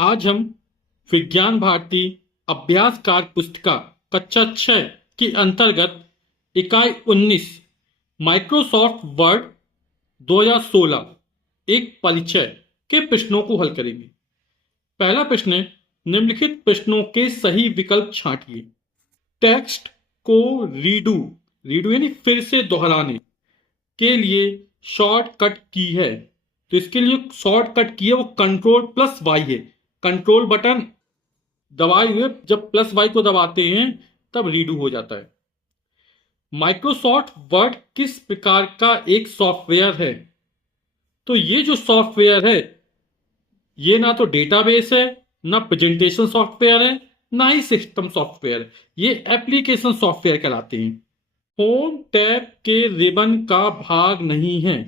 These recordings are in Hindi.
आज हम विज्ञान भारती अभ्यास कार्य पुस्तिका कक्षा 6 के अंतर्गत इकाई 19 माइक्रोसॉफ्ट वर्ड 2016 एक परिचय के प्रश्नों को हल करेंगे। पहला प्रश्न है, निम्नलिखित प्रश्नों के सही विकल्प छांटिए। टेक्स्ट को रीडू रीडू यानी फिर से दोहराने के लिए शॉर्टकट की है, तो इसके लिए शॉर्टकट की है वो Ctrl+Y है। कंट्रोल बटन दबाए हुए जब +Y को दबाते हैं तब रीडू हो जाता है। माइक्रोसॉफ्ट वर्ड किस प्रकार का एक सॉफ्टवेयर है? तो ये जो सॉफ्टवेयर है ये ना तो डेटाबेस है, ना प्रेजेंटेशन सॉफ्टवेयर है, ना ही सिस्टम सॉफ्टवेयर है। ये एप्लीकेशन सॉफ्टवेयर कहलाते हैं। होम टैब के रिबन का भाग नहीं है,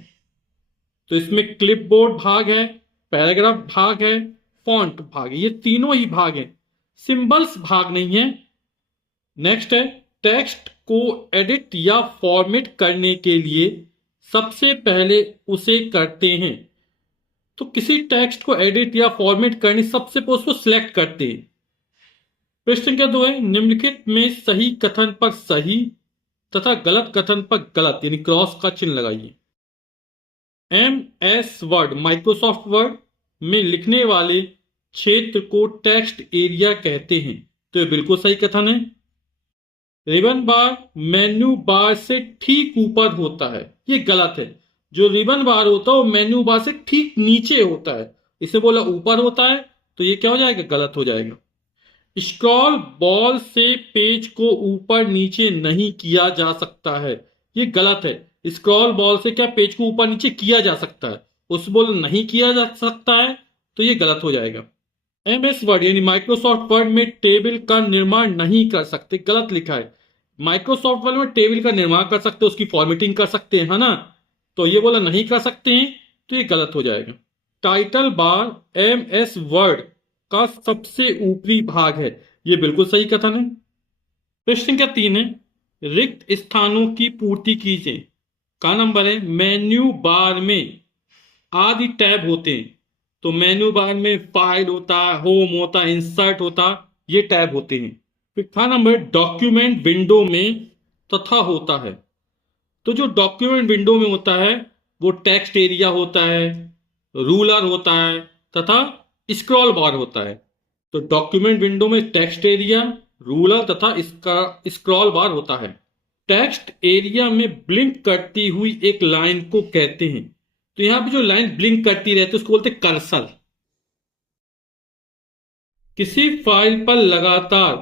तो इसमें क्लिपबोर्ड भाग है, पैराग्राफ भाग है, फॉन्ट भाग है, ये तीनों ही भाग हैं। सिंबल्स भाग नहीं है। नेक्स्ट है, टेक्स्ट को एडिट या फॉर्मेट करने के लिए सबसे पहले उसे करते हैं। तो किसी टेक्स्ट को एडिट या फॉर्मेट करने सबसे पहले उसको सिलेक्ट करते हैं। प्रश्न क्या दो है, निम्नलिखित में सही कथन पर सही तथा गलत कथन पर गलत यानी क्रॉस का चिन्ह लगाइए। MS वर्ड माइक्रोसॉफ्ट वर्ड में लिखने वाले क्षेत्र को टेक्स्ट एरिया कहते हैं, तो ये बिल्कुल सही कथन है। रिबन बार मेन्यू बार से ठीक ऊपर होता है, ये गलत है। जो रिबन बार होता है वो मेन्यू बार से ठीक नीचे होता है, इसे बोला ऊपर होता है, तो ये क्या हो जाएगा, गलत हो जाएगा। स्क्रॉल बॉल से पेज को ऊपर नीचे नहीं किया जा सकता है, ये गलत है। स्क्रॉल बॉल से क्या पेज को ऊपर नीचे किया जा सकता है, उस बोल नहीं किया जा सकता है, तो ये गलत हो जाएगा। MS वर्ड यानी माइक्रोसॉफ्ट वर्ड में टेबल का निर्माण नहीं कर सकते, गलत लिखा है। माइक्रोसॉफ्ट वर्ड में टेबल का निर्माण कर सकते, उसकी फॉर्मेटिंग कर सकते हैं, है ना, तो ये बोला नहीं कर सकते हैं, तो ये गलत हो जाएगा। टाइटल बार MS वर्ड का सबसे ऊपरी भाग है, ये बिल्कुल सही कथन है। प्रश्न क्या 3 है, रिक्त स्थानों की पूर्ति कीजिए। का नंबर है, मेन्यू बार में आदि टैब होते हैं, तो मेन्यू बार में फाइल होता है, होम होता है, इंसर्ट होता, ये टैब होते हैं। फिर था नंबर, डॉक्यूमेंट विंडो में तथा होता है, तो जो डॉक्यूमेंट विंडो में होता है वो टेक्स्ट एरिया होता है, रूलर होता है तथा स्क्रॉल बार होता है। तो डॉक्यूमेंट विंडो में टेक्स्ट एरिया, रूलर तथा स्क्रॉल बार होता है। टेक्स्ट एरिया में ब्लिंक करती हुई एक लाइन को कहते हैं, तो यहां पे जो लाइन ब्लिंक करती रहती है उसको बोलते हैं कर्सर। किसी फाइल पर लगातार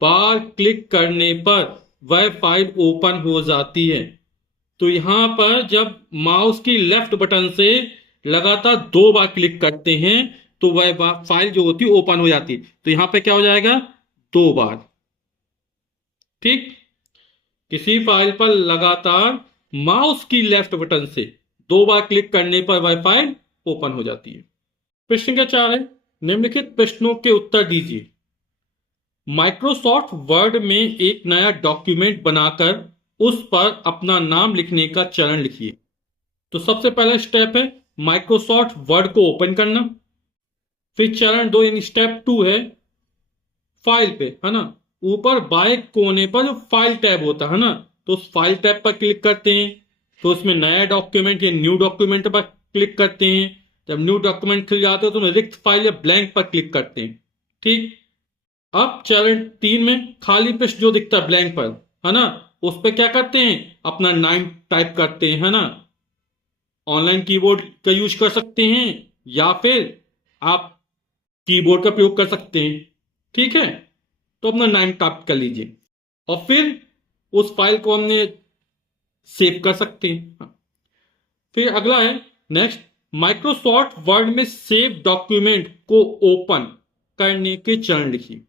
बार क्लिक करने पर वह फाइल ओपन हो जाती है, तो यहां पर जब माउस की लेफ्ट बटन से लगातार 2 बार क्लिक करते हैं तो वह फाइल जो होती है ओपन हो जाती है, तो यहां पे क्या हो जाएगा, 2 बार। ठीक, किसी फाइल पर लगातार माउस की लेफ्ट बटन से 2 बार क्लिक करने पर वह फाइल ओपन हो जाती है। प्रश्न क्या 4 है, निम्नलिखित प्रश्नों के उत्तर दीजिए। माइक्रोसॉफ्ट वर्ड में एक नया डॉक्यूमेंट बनाकर उस पर अपना नाम लिखने का चरण लिखिए। तो सबसे पहला स्टेप है माइक्रोसॉफ्ट वर्ड को ओपन करना। फिर चरण 2 यानी स्टेप 2 है फाइल पे, है ना, ऊपर बाएं कोने पर जो फाइल टैब होता है ना, तो उस फाइल टैब पर क्लिक करते हैं, तो उसमें नया डॉक्यूमेंट या न्यू डॉक्यूमेंट पर क्लिक करते हैं। जब न्यू डॉक्यूमेंट खुल जाते हो तो रिक्त फाइल या ब्लैंक पर क्लिक करते हैं। ठीक, अब चरण 3 में खाली पृष्ठ जो दिखता है ब्लैंक पर, है ना, उस पर क्या करते हैं, अपना नाम टाइप करते हैं, है ना। ऑनलाइन कीबोर्ड का यूज कर सकते हैं या फिर आप कीबोर्ड का प्रयोग कर सकते हैं। ठीक है, तो अपना नाम टाइप कर लीजिए और फिर उस फाइल को हमने सेव कर सकते हैं। फिर अगला है नेक्स्ट, माइक्रोसॉफ्ट वर्ड में सेव डॉक्यूमेंट को ओपन करने के चरण लिखिए।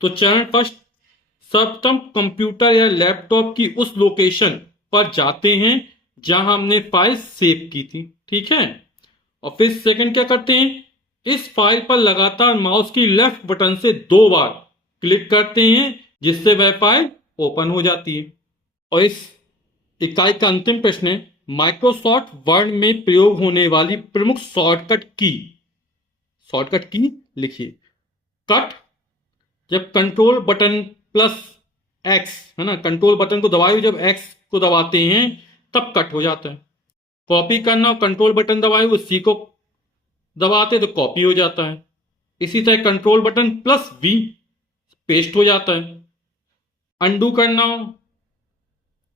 तो चरण फर्स्ट, सर्वप्रथम कंप्यूटर या लैपटॉप की उस लोकेशन पर जाते हैं जहां हमने फाइल सेव की थी। ठीक है, और फिर सेकंड क्या करते हैं, इस फाइल पर लगातार माउस की लेफ्ट बटन से 2 बार क्लिक करते हैं जिससे वह फाइल ओपन हो जाती है। और इस इकाई का अंतिम प्रश्न है, माइक्रोसॉफ्ट वर्ड में प्रयोग होने वाली प्रमुख शॉर्टकट की शॉर्टकट की लिखिए। कट, जब कंट्रोल बटन प्लस एक्स है ना, कंट्रोल बटन को दबाए जब एक्स को दबाते हैं तब कट हो जाता है। कॉपी करना, कंट्रोल बटन दबाए वो सी को दबाते तो कॉपी हो जाता है। इसी तरह control button plus V paste हो जाता है। अनडू करना हो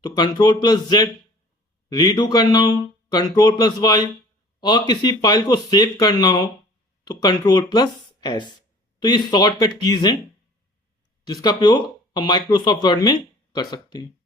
तो कंट्रोल प्लस जेड, रीडू करना हो कंट्रोल प्लस वाई, और किसी फाइल को सेव करना हो तो कंट्रोल प्लस एस। तो ये शॉर्टकट कीज हैं जिसका प्रयोग हम माइक्रोसॉफ्ट वर्ड में कर सकते हैं।